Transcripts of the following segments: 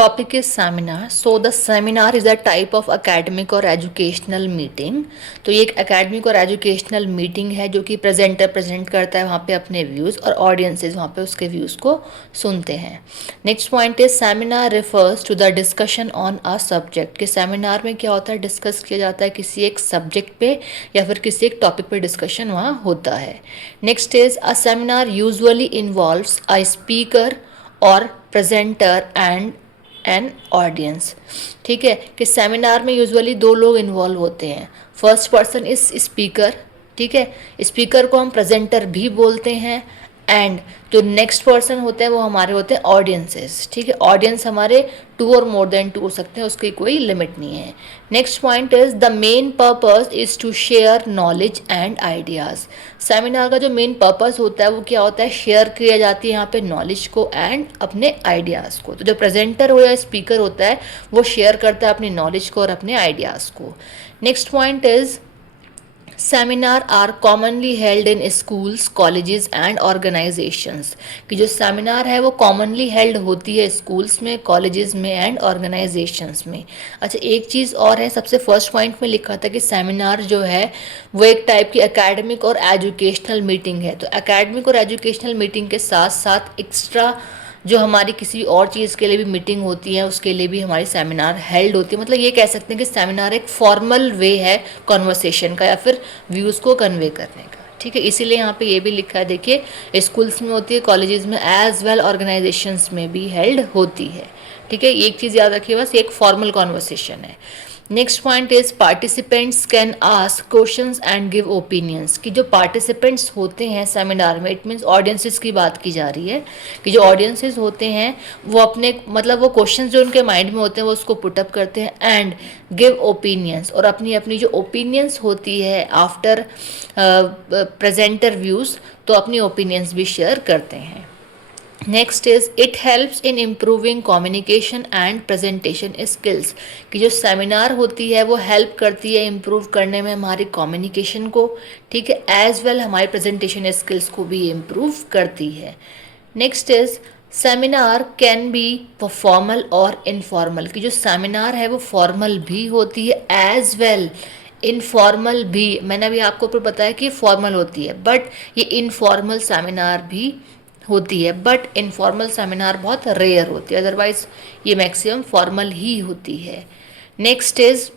Topic is seminar. So the seminar is a type of academic or educational meeting. तो ये एक academic और educational meeting है जो कि प्रेजेंटर प्रेजेंट करता है वहाँ पे अपने व्यूज़ और ऑडियंसेस वहाँ पे उसके व्यूज़ को सुनते हैं. Next point is seminar refers to the discussion on a subject. कि सेमिनार में क्या होता है, डिस्कस किया जाता है किसी एक सब्जेक्ट पे या फिर किसी एक टॉपिक पे डिस्कशन वहाँ होता है. Next is a seminar usually involves a speaker और प्रेजेंटर एंड एन ऑडियंस. ठीक है, कि सेमिनार में यूजुअली दो लोग इन्वॉल्व होते हैं. First person is speaker. ठीक है, स्पीकर को हम प्रेजेंटर भी बोलते हैं. एंड जो नेक्स्ट पर्सन होते हैं वो हमारे होते हैं ऑडियंसेस. ठीक है, ऑडियंस हमारे 2 और मोर देन 2 हो सकते हैं, उसकी कोई लिमिट नहीं है. Next point is the main purpose is to share knowledge and ideas. Seminar का जो मेन पर्पस होता है वो क्या होता है, शेयर किया जाती है यहाँ पे नॉलेज को एंड अपने आइडियाज़ को. तो जो प्रेजेंटर हो या स्पीकर होता है वो शेयर करता है अपनी नॉलेज को और अपने आइडियाज़ को. Next point is seminar are commonly held in schools, colleges and organisations. कि जो सेमिनार है वो कॉमनली हेल्ड होती है स्कूल्स में, कॉलेजेस में एंड ऑर्गेनाइजेशंस में. अच्छा, एक चीज़ और है, सबसे फर्स्ट पॉइंट में लिखा था कि सेमिनार जो है वो एक टाइप की एकेडमिक और एजुकेशनल मीटिंग है. तो एकेडमिक और एजुकेशनल मीटिंग के साथ साथ एक्स्ट्रा जो हमारी किसी और चीज़ के लिए भी मीटिंग होती है उसके लिए भी हमारी सेमिनार हेल्ड होती है. मतलब ये कह सकते हैं कि सेमिनार एक फॉर्मल वे है कॉन्वर्सेशन का या फिर व्यूज़ को कन्वे करने का. ठीक है, इसीलिए यहाँ पे ये भी लिखा है, देखिए स्कूल्स में होती है, कॉलेजेस में एज वेल ऑर्गेनाइजेशंस में भी हेल्ड होती है. ठीक है, एक चीज़ याद रखिए बस, एक फॉर्मल कॉन्वर्सेशन है. Next point is participants can ask questions and give opinions. कि जो पार्टिसिपेंट्स होते हैं सेमिनार में, इट मीन्स ऑडियंसेस की बात की जा रही है, कि जो ऑडियंसेस होते हैं वो अपने मतलब वो क्वेश्चंस जो उनके माइंड में होते हैं वो उसको पुटअप करते हैं एंड गिव ओपिनियंस. और अपनी अपनी जो ओपिनियंस होती है आफ्टर प्रेजेंटर व्यूज़, तो अपनी ओपिनियंस भी शेयर करते हैं. Next is it helps in improving communication and presentation skills. कि जो सेमिनार होती है वो हेल्प करती है इम्प्रूव करने में हमारी कम्युनिकेशन को. ठीक है, एज वेल हमारी प्रेजेंटेशन स्किल्स को भी इम्प्रूव करती है. Next is seminar can be formal और इनफॉर्मल. कि जो सेमिनार है वो फॉर्मल भी होती है एज वेल इनफॉर्मल भी. मैंने अभी आपको ऊपर बताया कि फॉर्मल होती है, बट ये इनफॉर्मल सेमिनार भी होती है. बट इनफॉर्मल सेमिनार बहुत रेयर होती है, अदरवाइज ये मैक्सिमम फॉर्मल ही होती है. नेक्स्ट इज,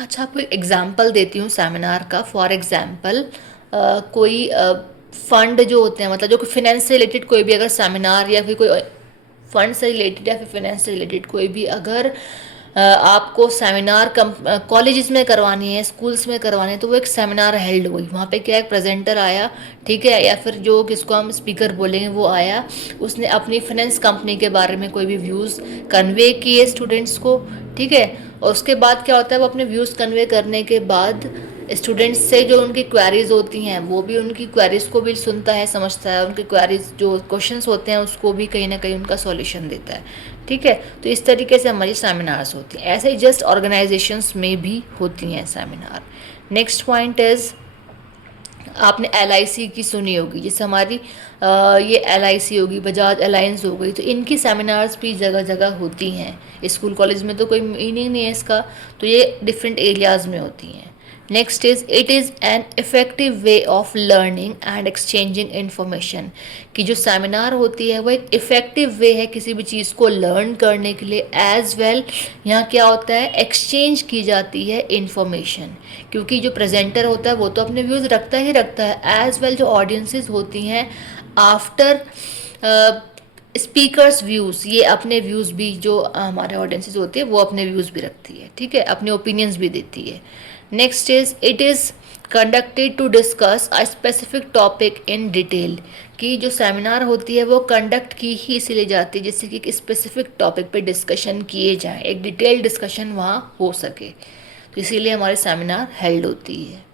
अच्छा आपको एग्जांपल देती हूँ सेमिनार का. फॉर एग्जांपल कोई फंड जो होते हैं, मतलब जो फिनेंस से रिलेटेड कोई भी अगर सेमिनार या फिर कोई फंड से रिलेटेड या फिर फाइनेंस से रिलेटेड कोई भी अगर आपको सेमिनार कॉलेजेस में करवानी है, स्कूल्स में करवानी है, तो वो एक सेमिनार हेल्ड हुई. वहाँ पे क्या एक प्रेजेंटर आया, ठीक है, या फिर जो किसको हम स्पीकर बोलेंगे वो आया, उसने अपनी फाइनेंस कंपनी के बारे में कोई भी व्यूज़ कन्वे किए स्टूडेंट्स को. ठीक है, और उसके बाद क्या होता है, वो अपने व्यूज़ कन्वे करने के बाद स्टूडेंट्स से जो उनकी क्वेरीज होती हैं वो भी उनकी क्वेरीज को भी सुनता है, समझता है, उनकी क्वेरीज जो क्वेश्चंस होते हैं उसको भी कहीं ना कहीं उनका सॉल्यूशन देता है. ठीक है, तो इस तरीके से हमारी सेमिनार्स होती हैं. ऐसे ही जस्ट ऑर्गेनाइजेशंस में भी होती हैं सेमिनार. नेक्स्ट पॉइंट इज़, आपने LIC की सुनी होगी, जैसे हमारी ये LIC होगी, बजाज अलायंस हो गई, तो इनकी सेमिनार्स भी जगह जगह होती हैं. स्कूल कॉलेज में तो कोई मीनिंग नहीं है इसका, तो ये डिफरेंट एरियाज़ में होती हैं. Next is it is an effective way of learning and exchanging information. कि जो सेमिनार होती है वो एक इफ़ेक्टिव वे है किसी भी चीज़ को लर्न करने के लिए. एज वेल यहाँ क्या होता है, एक्सचेंज की जाती है इन्फॉर्मेशन, क्योंकि जो प्रेजेंटर होता है वो तो अपने व्यूज़ रखता ही रखता है. एज वेल जो ऑडियंसेस होती हैं आफ्टर स्पीकर्स व्यूज़, ये अपने व्यूज़ भी, जो हमारे ऑडियंसेस होती है वो अपने व्यूज़ भी रखती है. ठीक है, अपने ओपिनियंस भी देती है. Next is it is conducted to discuss a specific topic in detail. कि जो सेमिनार होती है वो कंडक्ट की ही इसीलिए जाती है जिससे कि एक स्पेसिफिक टॉपिक पे डिस्कशन किए जाएँ, एक डिटेल डिस्कशन वहाँ हो सके, तो इसीलिए हमारे सेमिनार हेल्ड होती है.